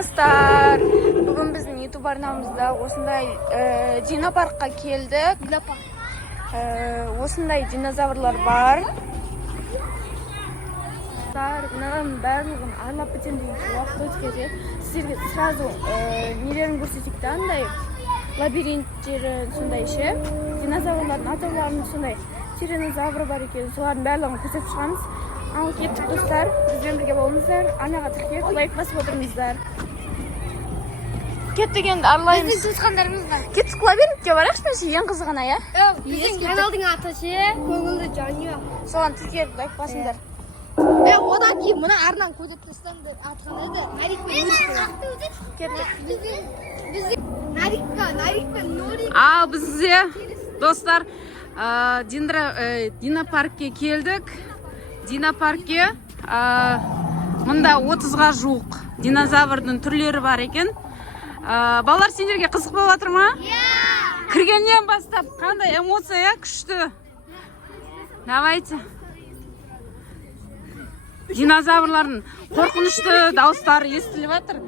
достар, бүгін біздің YouTube арнамызда осындай динопаркқа келдік. Осындай динозаврлар бар. Мынаның барлығын аралап бітем деген уақыт өткенде сіздерге сразу нелерін көрсетейік те, андай лабиринттерін, сондай ше, динозаврлардың атауларының сондай тираннозавры бар екен, солардың барлығын көрсетіп шығамыз. Ал кеттік достар, бізбен бірге болыңыздар, анаға тіркеп лайк басып отырыңыздар. Кеттік енді аралаймыз. Біздің туысқандарымызға. Кеттік лабиринтке барайықшы, ең қызығына, иә? Біздің каналдың аты ше, көңілді жанұя. Соған тіркеліп лайк басыңдар. Одан кейін мына арнаны көзеп тастаңдар, атқан еді. Нарик пен Нурик. Ал бізде достар динопаркке келдік. Динопаркке мұнда 30-ға жуық динозаврдың түрлері бар екен. Балалар, сендерге қызық болып жатыр ма? Кіргеннен бастап қандай эмоция күшті. Давайте. Динозаврлардың қорқынышты дауыстары естіліп жатыр.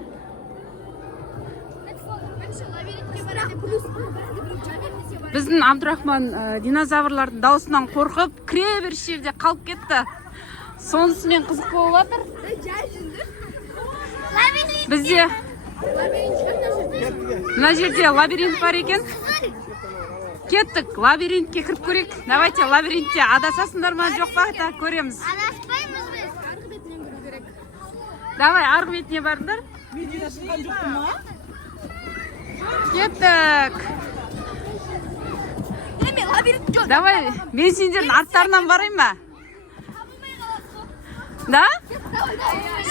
Біздің Абдурахман динозаврлардың даусынан қорқып, кіре бір жерде қалып кетті. Сонысымен қызық болып жатыр. Бізде мына жерде лабиринт бар екен. Кеттік, лабиринтке кіріп көрейік. Давайте, лабиринтте адасасыңдар ма, жоқ па, көреміз. Адаспаймыз біз. Давай, арғы бетіне барыңдар. Кеттік. Давай, мен сендердің арттарынан барайын ба? Да?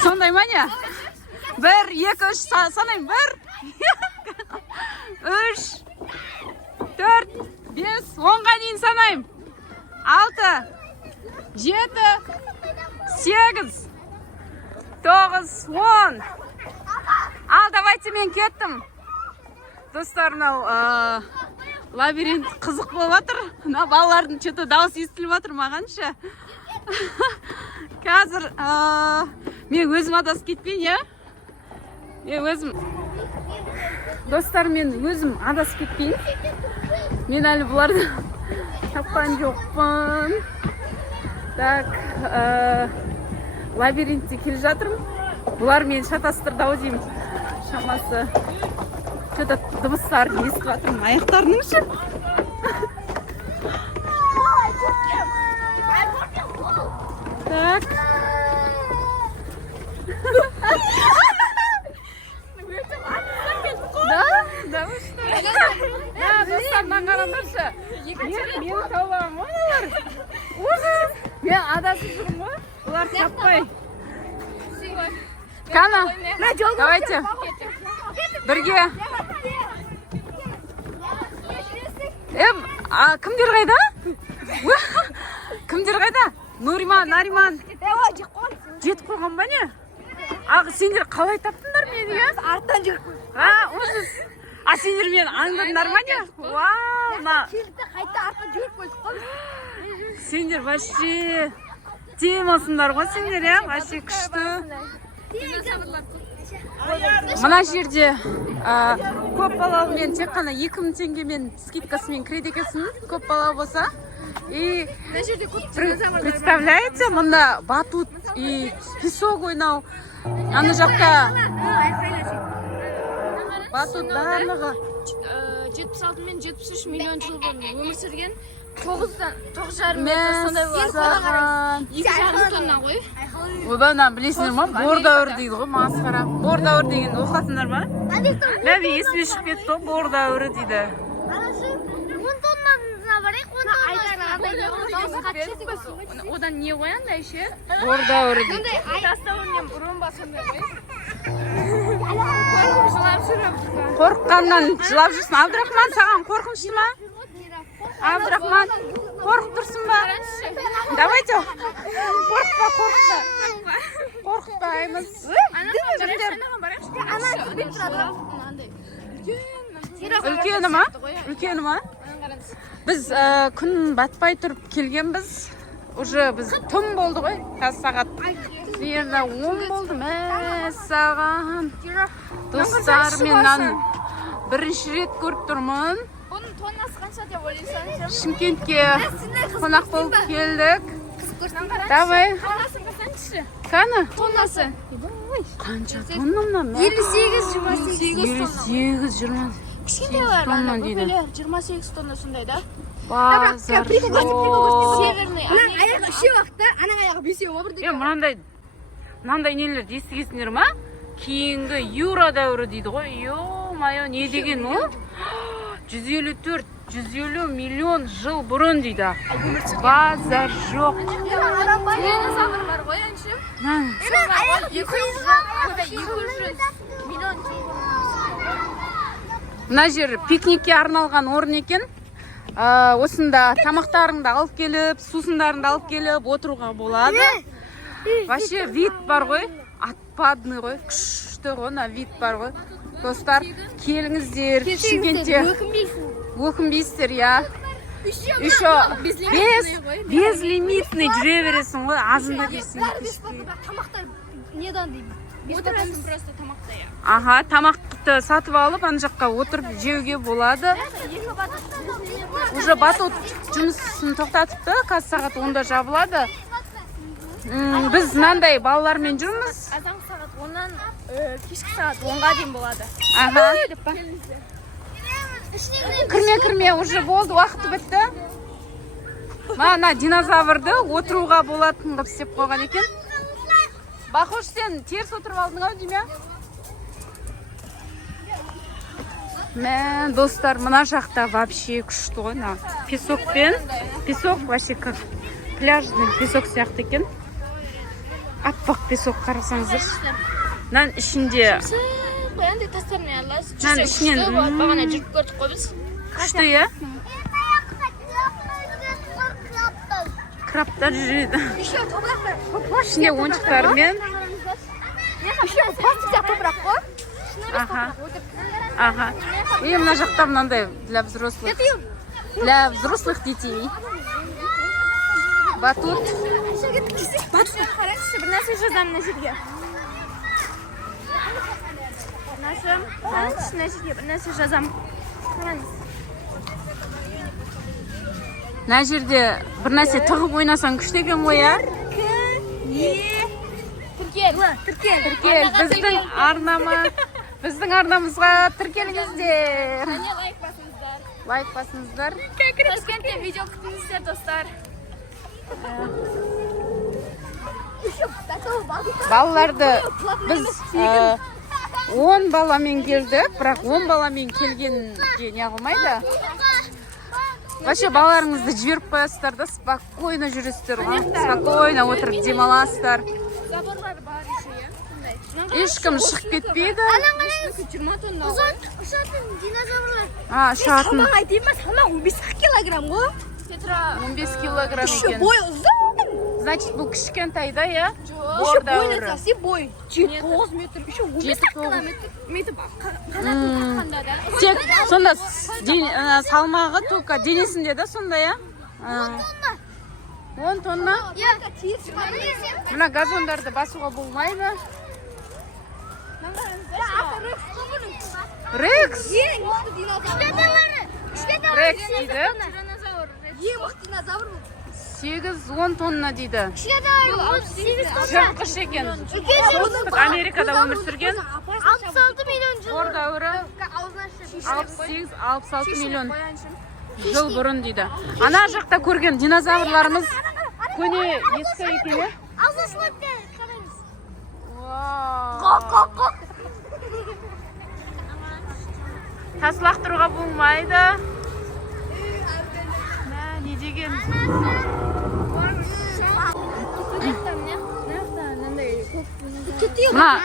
Сондай ма не? 1, 2, 3 санайын. 1, 3, 4, 5, 10-ға дейін санайым. 6, 7, 8, 9, 10. Ал, давайте мен кеттім. Достар, лабиринт қызық болып жатыр. Балалардың что-то дауыс естіліп жатыр мағанша. Қазір мен өзім адасып кетпейін, иә? Мен өзім. Достар, мен өзім адасып кетпейін. Мен әлі бұларды тапқан жоқпын. Так, лабиринтте келе жатырмын. Бұлар мені шатастырды-ау деймін. Шамасы. Что-то дыбыстар естіп жатырмын аяқтарының ше. Так. Да, вы что? Достарынан қараңдаршы. Мені таулағым ойналар. Мен адасып жүрмін ғой. Бұлар таппай. Кана, давайте. Бірге. Кімдер қайда? Кімдер қайда? Нуриман, Нариман. Жетіп қойған ба не? Сендер қалай таптыңдар мені, иә? Арттан жүріп қой. Ужас. Сендер мені аңдыңдар ма не? Вау, Келді қайта арттан жүріп қойдық қой. сендер вообще темасыңдар ғой сендер, иә? Вообще күшті. Мына жерде көп балалы мен тек қана 2000 теңгемен скидкасымен кіреді екенсің, көп балалы болса. И представляете, мында батут и песок ойнау. Ана жақта батут барлығы 76 мен 73 миллион жыл бұрын өмір сүрген 9,5 метр сондай болады. 2,5 тонна ғой. Одан білесіңдер ма? Бор дәуірі дейді ғой, масқара. Бор дәуірі деген оқасыңдар ма? Ләбі есіме шығып кетті ғой, бор дәуірі дейді. 10 тоннасына барайық, 10 тонна. Одан не ғой андай ше? Бор дәуірі дейді. Тастауымен бұрын ба сондай ғой? Қорыққаннан жылап жүрсің. Абдурахман, саған қорқынышты ма? Абдурахман, қорқып тұрсың ба? Давайте. Қорықпаймыз. Үлкені ма? Үлкені ма? Біз күн батпай тұрып келгенбіз. Уже біз түн болды ғой. Қазір сағат Сиырда 10 болды мәссаған. Достар, мен бірінші рет көріп тұрмын. Бұның тоннасы қанша деп ойлайсың? Шымкентке қонақ болып келдік. Давай. Тоннасын қасаңызшы. Қаны? Тоннасы. Қанша тонна мына? 28-20. Кішкентай бар. Тонна дейді. 28 тонна сондай да. Базар жоқ. Северный Анаң аяғы үшеу ақты, анаң аяғы бесеу ма бірдей. Мынандай нелерді естігесіңдер ма? Кейінгі юра дәуірі дейді ғой. Ё-майо, не деген ол? 150 миллион жыл бұрын дейді. Базар жоқ. Динозавр бар ғой әншім. Аяғы 200 миллион жыл. Мына жер пикникке арналған орын екен. Осында тамақтарыңды алып келіп, сусындарыңды алып келіп отыруға болады. Вообще вид бар ғой, отпадный ғой, күшті ғой, вид бар ғой. Достар, келіңіздер, Шымкентте. Өкінбейсіздер, я. Еще безлимитный жүре бересің ғой, азында дейсің. Тамақтар недан деймін? Отырасың просто тамақта я. Аха, тамақты сатып алып, ана жаққа отырып жеуге болады. Уже батут жұмысын тоқтатыпты, қазір сағат 10-да жабылады. Біз мынандай балалармен жүрміз. Азанғы сағат 10-нан кешкі сағат 10-ға дейін болады. Аха. Кірме, уже болды, уақыты бітті. Мана динозаврды отыруға болатын қып істеп қойған екен. Бақош, сен теріс отырып алдың ау дейме? Мен, достар, мына жақта вообще күшті ғой. Песок вообще как пляжный песок сияқты екен. Аппақ песок қарасаңыздар. Нан ішінде Қоянды тастармен аласыз. Нан ішінен Бағана жүріп көрдік қой біз. күшті, е? Краптар жүреді. Ішінде ойыншықтармен. Пластикте топырақ қой. Ага. И мына жақта мынандай для взрослых. Для взрослых детей. Батут. Қараңызшы, бір нәрсе жазамын мына жерге. Мына жерге бір нәрсе жазамын. Қараңыз. Мына жерде бір нәрсе тығып ойнасаң күшті екен ғой, а? Тіркел. Біздің арнамызға тіркеліңіздер. Және лайк басыңыздар. Лайк басыңыздар. Ташкентте видео күтіңіздер, достар. Балаларды біз 10 баламен келдік, бірақ 10 баламен келгенге не қылмайды. Вообще балаларыңызды жіберіп қоясыздар да, спокойно жүресіздер ғой. Спокойно отырып демаласыздар. Заборлар бар еще, Ешкім шығып кетпейді. 20 тонна ғой. Ұшатын динозаврлар. Шағатын. Салмақ айтайын ба? Салмақ 15 килограмм ғой. Петра 15 килограмм Еще екен. бой ұзын. Значит, бұл кішкентай да, я? Еще Бор бой дәуірі. нәсәсі бой. 9 метр. Еще 15 километр. метр қанатын таққанда да. Тек сонда салмағы только денесінде да сонда, я? 10 тонна. Мына газондарды басуға болмайды. Рекс? Рекс дейді. Ең мықты динозавр бұл. 8-10 тонна дейді. Жыртқыш Жыртқыш екен. Америкада өмір сүрген. 66 миллион жыл. Бор дәуірі 68-66 миллион жыл бұрын дейді. Ана жақта көрген динозаврларымыз көне ескі екен, е? Тас лақтыруға болмайды. Не деген? Мына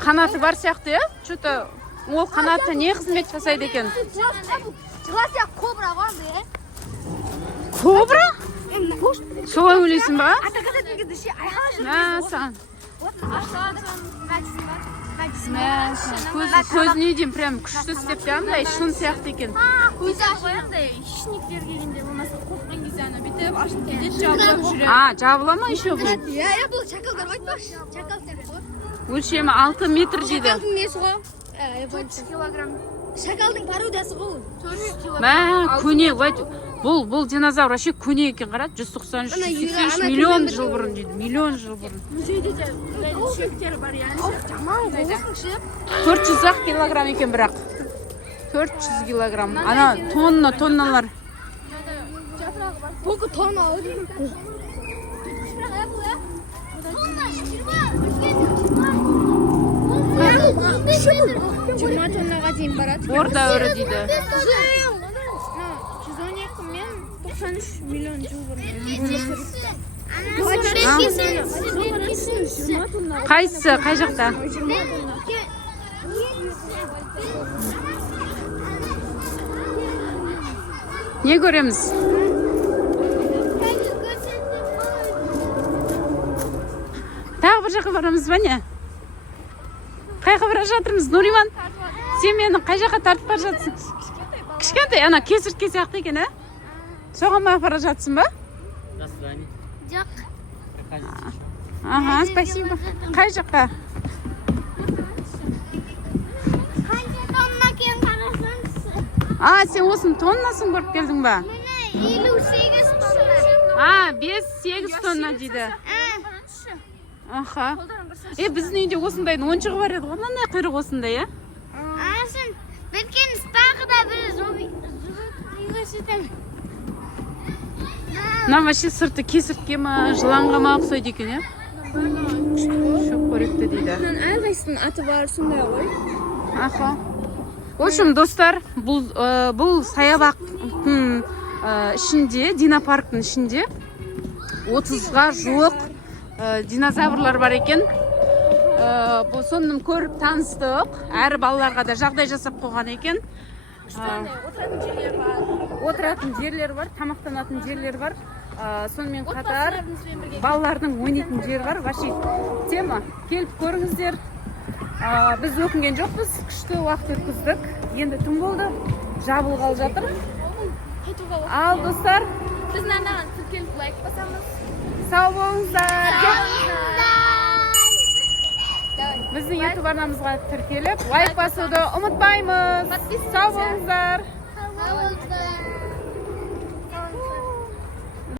қанаты бар сияқты, е? Что-то ол қанаты не қызмет жасайды екен? Жыла сияқты кобра ғой, бе? Кобра? Солай ойлайсың ба? Ата-кататын кезде ше, айқала жүріп. Мәсаған. көзіне дейін прям күшті істепті андай шын сияқты екен. көзі андай хищниктер келгенде болмаса қорыққан кезде ана бүйтіп ашып кетеді жабылып жүреді. Жабыла ма еще бұл? иә бұл шакалдар айтпақшы шакал сияқты Өлшемі 6 метр дейді. шакалдың несі ғой 400 килограмм. шакалдың пародиясы ғой 400 килограмм. Мә, көне, бұл динозавр вообще көне екен, қарат, 193-183 миллион жыл бұрын дейді, миллион жыл бұрын. Музейде де сүйектері бар яғни. жаман қойсыңшы 400 килограмм екен бірақ. 400 килограмм. Ана тонналар. бұл тонна жиырма тоннаға дейін барады Ор дәуірі дейді. 112 мен 93 миллион жыл бұрын. Қайсы, қай жақта? Не көреміз? Тағы бір жаққа барамыз ба не? Қайға бара жатырмыз, Нуриман? Сен мені қай жаққа тартып бара жатсың? Кішкентай, ана кесіртке сияқты екен, ә? Соған ма бара жатсың ба? жоқ Ага, спасибо. Қай жаққа? қанша тонна екен қарасаңызшы Сен осының тоннасын көріп келдің ба? міне 58 тонна 5-8 тонна дейді. Аха. Біздің үйде осындайдың ойыншығы бар еді ғой, мынандай құйрық осындай, ә? асын біткеніз тағы да бір Мына вообще сырты кесіртке ма, жыланға ма ұқсайды екен, ә? Шөп қоректі дейді. Әрқайсының аты бар сондай ғой. Аха. В общем, достар, бұл саябақтың ішінде, динопарктың ішінде 30-ға жуық динозаврлар бар екен. Соны көріп таныстық. Әрі балаларға да жағдай жасап қойған екен. Отыратын жерлер бар, тамақтанатын жерлер бар. Сонымен қатар балалардың ойнайтын жер бар. Вообще тема. Келіп көріңіздер. Біз өкінген жоқпыз. Күшті уақыт өткіздік. Енді түн болды. Жабылғалы жатыр. Ал достар, Біздің арнаған тіркеліп лайк басамыз. сау болыңыздар. Біздің YouTube арнамызға тіркеліп лайк басуды ұмытпаймыз. Сау болыңыздар.